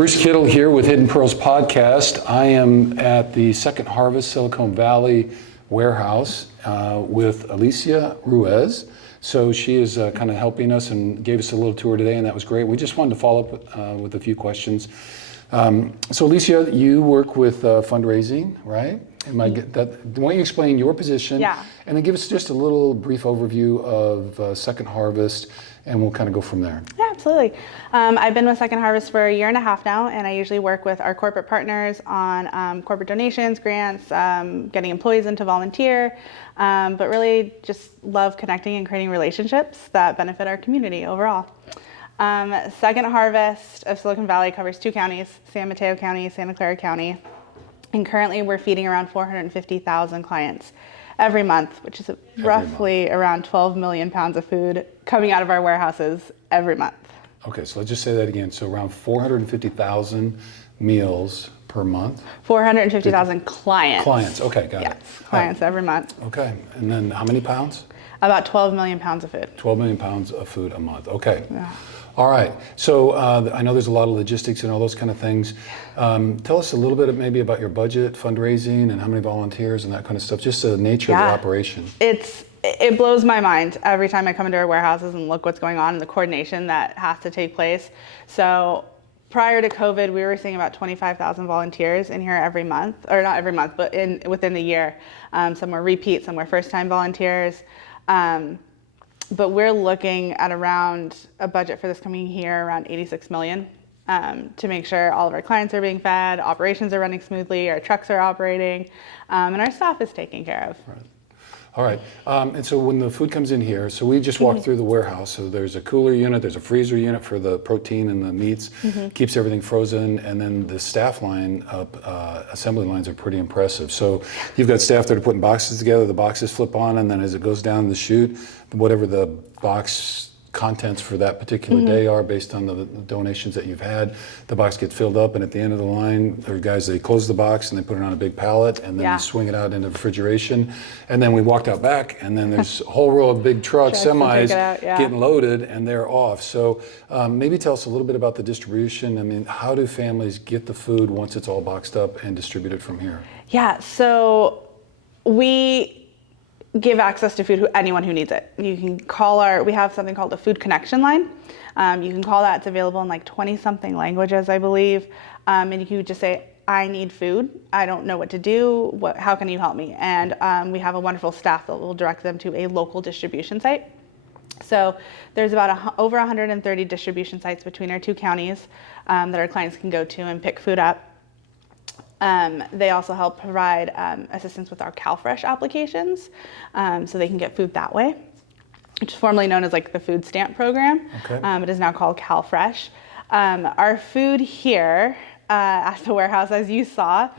Bruce Kittle here with Hidden Pearls Podcast. I am at the Second Harvest Silicon Valley warehouse with Alicia Ruiz. So she is kind of helping us and gave us a little tour today, and that was great. We just wanted to follow up with a few questions. So Alicia, you work with fundraising, right? Why don't you explain your position? Yeah. And then give us just a little brief overview of Second Harvest, and we'll kind of go from there. Yeah, absolutely. I've been with Second Harvest for a year and a half now, and I usually work with our corporate partners on corporate donations, grants, getting employees into volunteer, but really just love connecting and creating relationships that benefit our community overall. Second Harvest of Silicon Valley covers 2 counties, San Mateo County, Santa Clara County, and currently we're feeding around 450,000 clients every month, which is roughly around 12 million pounds of food coming out of our warehouses every month. Okay, so let's just say that again. So around 450,000 meals per month? 450,000 clients. Clients, okay, got it. Clients every month. Okay, and then how many pounds? About 12 million pounds of food. 12 million pounds of food a month, okay. Yeah. All right, so I know there's a lot of logistics and all those kind of things. Tell us a little bit maybe about your budget, fundraising, and how many volunteers and that kind of stuff, just the nature of the operation. It blows my mind every time I come into our warehouses and look what's going on and the coordination that has to take place. So prior to COVID, we were seeing about 25,000 volunteers in here every month, or not every month, but within the year. Some were repeat, some were first-time volunteers. But we're looking at around a budget for this coming year around 86 million to make sure all of our clients are being fed, operations are running smoothly, our trucks are operating, and our staff is taken care of. Right. All right, and so when the food comes in here, so we just walked through the warehouse, so there's a cooler unit, there's a freezer unit for the protein and the meats, keeps everything frozen, and then the staff line assembly lines are pretty impressive. So you've got staff that are putting boxes together, the boxes flip on, and then as it goes down the chute, whatever the box contents for that particular day are based on the donations that you've had, the box gets filled up, and at the end of the line, there are guys, they close the box and they put it on a big pallet, and then they swing it out into refrigeration, and then we walked out back, and then there's a whole row of big trucks, semis, getting loaded, and they're off. So maybe tell us a little bit about the distribution. I mean, how do families get the food once it's all boxed up and distributed from here? Yeah, so we give access to food to anyone who needs it. You can call we have something called a food connection line. You can call that, it's available in like 20 something languages, I believe. And you can just say, I need food. I don't know what to do. How can you help me? And we have a wonderful staff that will direct them to a local distribution site. So there's about over 130 distribution sites between our 2 counties that our clients can go to and pick food up. They also help provide assistance with our CalFresh applications, so they can get food that way, which is formerly known as like the food stamp program. Okay. It is now called CalFresh. Our food here at the warehouse, as you saw,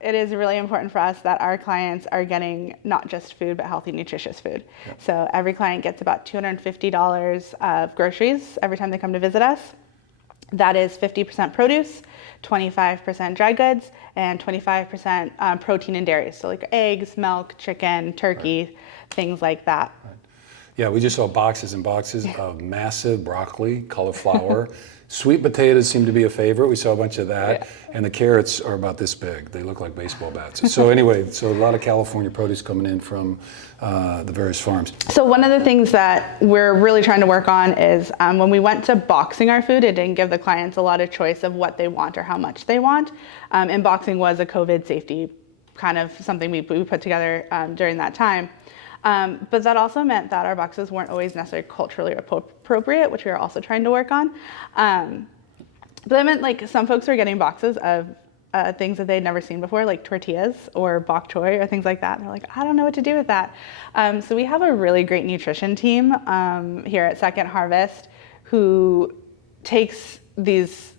it is really important for us that our clients are getting not just food, but healthy, nutritious food. Yep. So every client gets about $250 of groceries every time they come to visit us. That is 50% produce, 25% dry goods, and 25% protein and dairy. So like eggs, milk, chicken, turkey, things like that. Right. Yeah, we just saw boxes and boxes of massive broccoli, cauliflower. Sweet potatoes seem to be a favorite. We saw a bunch of that. Yeah. And the carrots are about this big. They look like baseball bats. So anyway, so a lot of California produce coming in from the various farms. So one of the things that we're really trying to work on is when we went to boxing our food, it didn't give the clients a lot of choice of what they want or how much they want. And boxing was a COVID safety kind of something we put together during that time. But that also meant that our boxes weren't always necessarily culturally appropriate, which we were also trying to work on. But that meant like some folks were getting boxes of things that they'd never seen before, like tortillas or bok choy or things like that. And they're like, I don't know what to do with that. So we have a really great nutrition team here at Second Harvest who takes these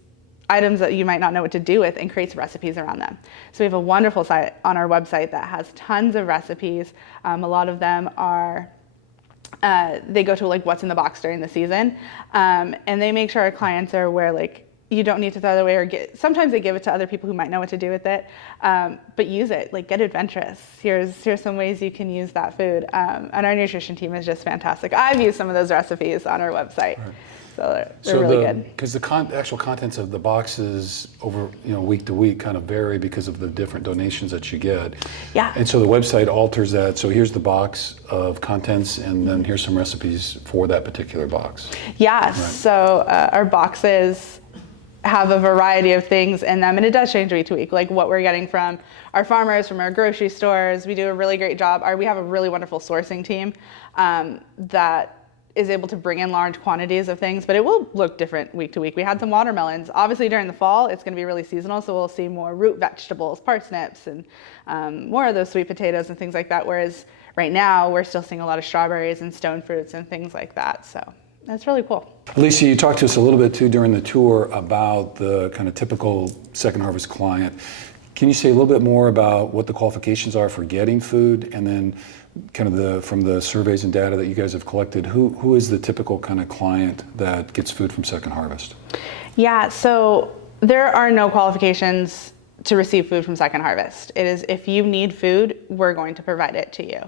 items that you might not know what to do with and creates recipes around them. So we have a wonderful site on our website that has tons of recipes. A lot of them are, they go to like what's in the box during the season. And they make sure our clients are aware, like, you don't need to throw it away or sometimes they give it to other people who might know what to do with it, but use it, like get adventurous. Here's some ways you can use that food. And our nutrition team is just fantastic. I've used some of those recipes on our website. Right. So they're really good. Because the actual contents of the boxes over week to week kind of vary because of the different donations that you get. Yeah. And so the website alters that. So here's the box of contents, and then here's some recipes for that particular box. Yeah. Right. So our boxes have a variety of things in them, and it does change week to week, like what we're getting from our farmers, from our grocery stores. We do a really great job. We have a really wonderful sourcing team that is able to bring in large quantities of things, but it will look different week to week. We had some watermelons. Obviously during the fall, it's going to be really seasonal, so we'll see more root vegetables, parsnips, and more of those sweet potatoes and things like that, whereas right now we're still seeing a lot of strawberries and stone fruits and things like that. So that's really cool. Alicia, you talked to us a little bit too during the tour about the kind of typical Second Harvest client. Can you say a little bit more about what the qualifications are for getting food, and then kind of from the surveys and data that you guys have collected, who is the typical kind of client that gets food from Second Harvest? Yeah, so there are no qualifications to receive food from Second Harvest. It is, if you need food, we're going to provide it to you.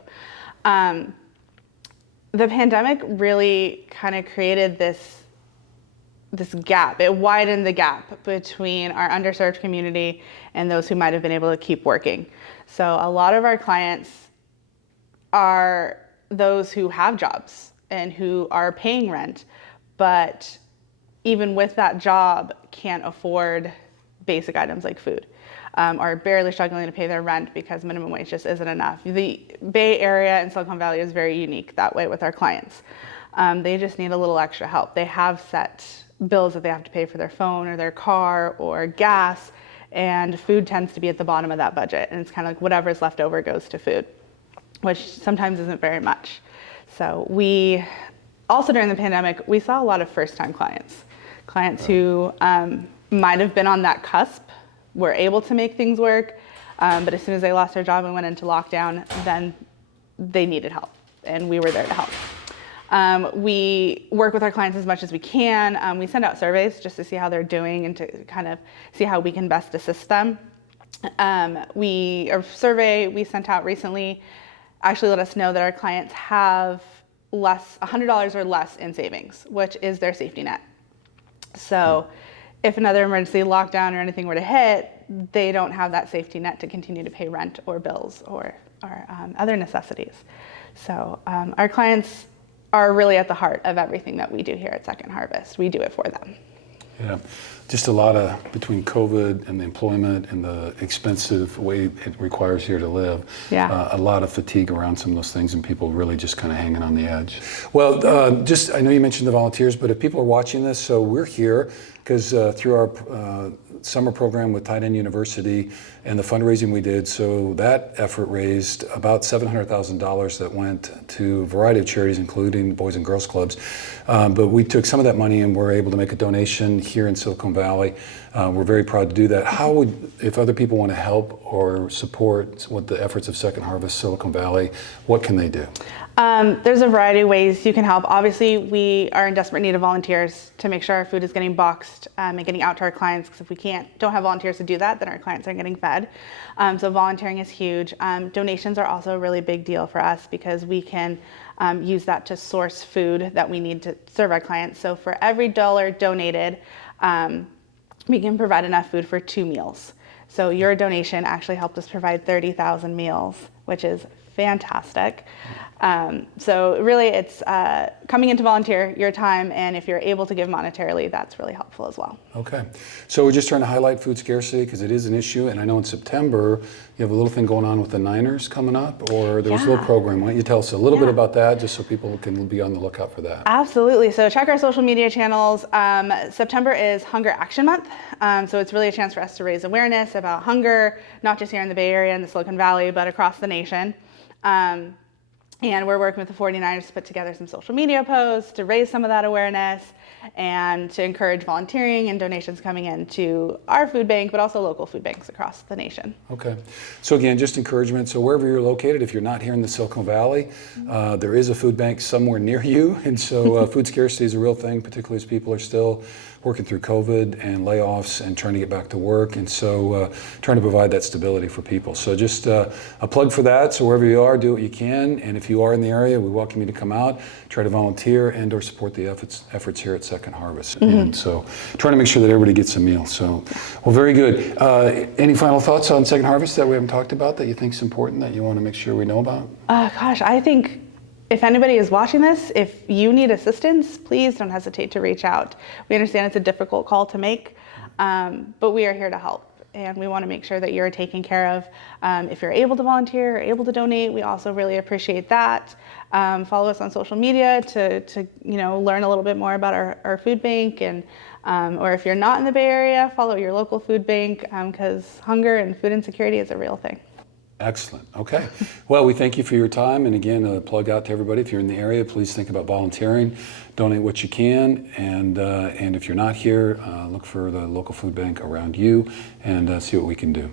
The pandemic really kind of created this gap. It widened the gap between our underserved community and those who might have been able to keep working. So a lot of our clients are those who have jobs and who are paying rent, but even with that job can't afford basic items like food, are barely struggling to pay their rent because minimum wage just isn't enough. The Bay Area and Silicon Valley is very unique that way with our clients. They just need a little extra help. They have set bills that they have to pay for their phone or their car or gas, and food tends to be at the bottom of that budget, and it's kind of like whatever's left over goes to food, which sometimes isn't very much. So we also, during the pandemic, we saw a lot of first-time clients who might have been on that cusp, were able to make things work, but as soon as they lost their job and went into lockdown, then they needed help, and we were there to help. We work with our clients as much as we can. We send out surveys just to see how they're doing and to kind of see how we can best assist them. A survey we sent out recently actually let us know that our clients have $100 or less in savings, which is their safety net. So if another emergency lockdown or anything were to hit, they don't have that safety net to continue to pay rent or bills or other necessities. So our clients are really at the heart of everything that we do here at Second Harvest. We do it for them. Yeah, just a lot of, between COVID and the employment and the expensive way it requires here to live, a lot of fatigue around some of those things, and people really just kind of hanging on the edge. Well, I know you mentioned the volunteers, but if people are watching this, so we're here because through our summer program with Tight End University and the fundraising we did, so that effort raised about $700,000 that went to a variety of charities, including Boys and Girls Clubs. But we took some of that money and were able to make a donation here in Silicon Valley. We're very proud to do that. How would, if other people want to help or support what the efforts of Second Harvest Silicon Valley, what can they do? There's a variety of ways you can help. Obviously, we are in desperate need of volunteers to make sure our food is getting boxed and getting out to our clients, because if we don't have volunteers to do that, then our clients aren't getting fed. So volunteering is huge. Donations are also a really big deal for us because we can use that to source food that we need to serve our clients. So for every dollar donated, we can provide enough food for 2 meals. So your donation actually helped us provide 30,000 meals, which is fantastic. So really it's coming in to volunteer your time, and if you're able to give monetarily, that's really helpful as well. Okay. So we're just trying to highlight food scarcity because it is an issue, and I know in September you have a little thing going on with the Niners coming up, or there was a little program. Why don't you tell us a little bit about that, just so people can be on the lookout for that? Absolutely. So check our social media channels. September is Hunger Action Month, so it's really a chance for us to raise awareness about hunger, not just here in the Bay Area and the Silicon Valley, but across the nation. And we're working with the 49ers to put together some social media posts to raise some of that awareness and to encourage volunteering and donations coming in to our food bank, but also local food banks across the nation. Okay. So again, just encouragement. So wherever you're located, if you're not here in the Silicon Valley, there is a food bank somewhere near you. And so food scarcity is a real thing, particularly as people are still working through COVID and layoffs and trying to get back to work, and so trying to provide that stability for people. So just a plug for that. So wherever you are, do what you can, and if you are in the area, we welcome you to come out, try to volunteer and or support the efforts here at Second Harvest. And so trying to make sure that everybody gets a meal. So, well, very good. Any final thoughts on Second Harvest that we haven't talked about that you think is important that you want to make sure we know about? Gosh, I think if anybody is watching this, if you need assistance, please don't hesitate to reach out. We understand it's a difficult call to make, but we are here to help. And we want to make sure that you're taken care of. If you're able to volunteer or able to donate, we also really appreciate that. Follow us on social media to learn a little bit more about our food bank, and or if you're not in the Bay Area, follow your local food bank, because hunger and food insecurity is a real thing. Excellent. Okay. Well, we thank you for your time. And again, a plug out to everybody. If you're in the area, please think about volunteering. Donate what you can. And if you're not here, look for the local food bank around you and see what we can do.